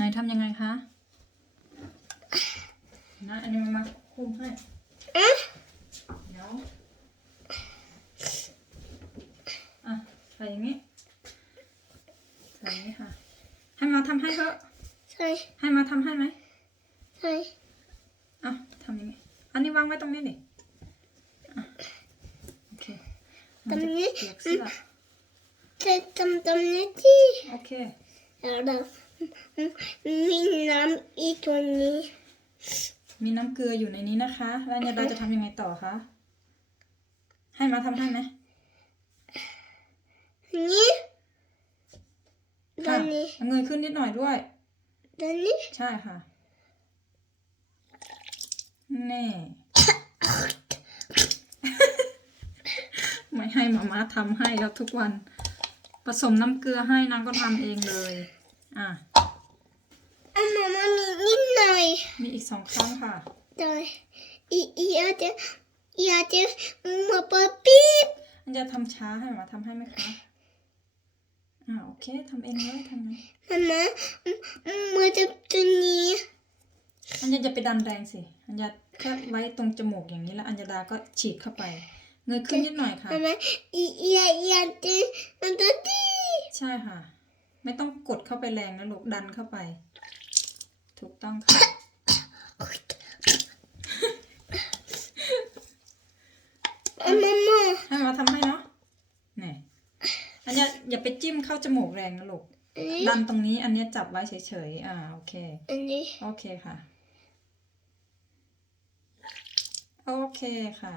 ไหนทำยังไงคะนะอันนี้มาคุมให้เอ๊ะเดี๋ยวอะใส่อย่างนี้ใส่อย่างนี้ค่ะ ให้มาทำให้เถอะใช่ให้มาทำให้ไหมใช่อะทำอย่างนี้ อันนี้วางไว้ตรงนี้ดิอะโอเคมันจะเปียกเสื้อจะทำตรงนี้ที่โอเคเรา มีน้ำอีกตัวนี้ มีน้ำเกลืออยู่ในนี้นะคะแล้วเนี่ยเราจะทำยังไงต่อคะ ให้มาทำให้ไหมนี่ตรค่ะงนี้เอาเงยขึ้นนิดหน่อยด้วยตรงนี้ใช่ค่ะแน่ไม่ให้มาม่าทำให้แล้วทุกวัน ผสมน้ำเกลือให้นางก็ทำเองเลย อะอะมามามีนิดหน่อยมีอีกสองครั้งค่ะแต่อีอีอาจจะอีอาจจะมาปะปี๊บอันจะทำช้าให้มาทำให้ไหมคะอ่าโอเคทำเองเลยทำงั้นมามามาจะตัวนี้อันจะจะไปดันแรงสิอันจะแค่ไว้ตรงจมูกอย่างนี้แล้ว อัญญาดาก็ฉีดเข้าไป เงยขึ้นนิดหน่อยค่ะมามาอีอีอาอีอาจจะมันตัวที่ใช่ค่ะ ไม่ต้องกดเข้าไปแรงนะลูกดันเข้าไป ถูกต้องค่ะอะมามาให้มาทำให้เนาะนี่อันจะอย่าไปจิ้มเข้าจมูกแรงนะลูก อันนี้ดันตรงนี้อันเนี้ยจับไว้เฉยๆ อ่าโอเค อันนี้โอเคค่ะ โอเคค่ะ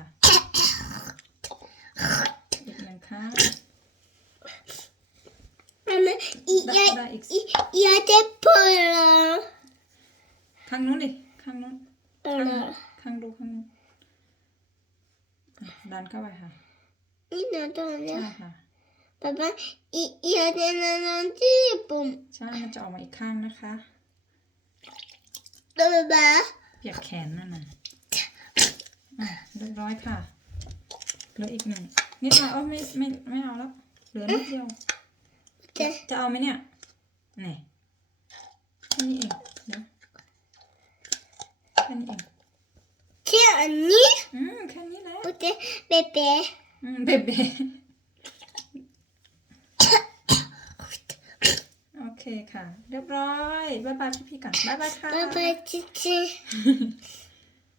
อีกหนึ่งครั้ง มา มาอีอาได้อีกอีอีอาจจะพอแล้วข้างนู้นดิ ข้างนู้นพอข้างแล้นู้วนข้างดูข้างนู้นอะดันเข้าไปค่ะนี่นะตัวเนี้ยใช่ค่ะป๊าป๊าอีอีอาจจะนอนที่ปุ่มใช่มันจะออกมาอีกข้างนะคะป๊าป๊าเปียกแขนนั่นน่ะอะเรียบร้อยค่ะเหลืออีกหนึ่งนิดหน่อยเอ้ยไม่ไม่ไม่เอาแล้วเหลือนิดเดียว จะจะเอาไหมเนี่ยนี่แค่นี้เองเดี๋ยวแค่นี้เองเที่ยอันนี้อืมแค่นี้แหละโอเคเบเบ้อืมเบเบโอเคค่ะ เรียบร้อย บ๊ายบายพี่ๆก่อน บ๊ายบายค่ะป๊าป๊าจิ๊จิ๊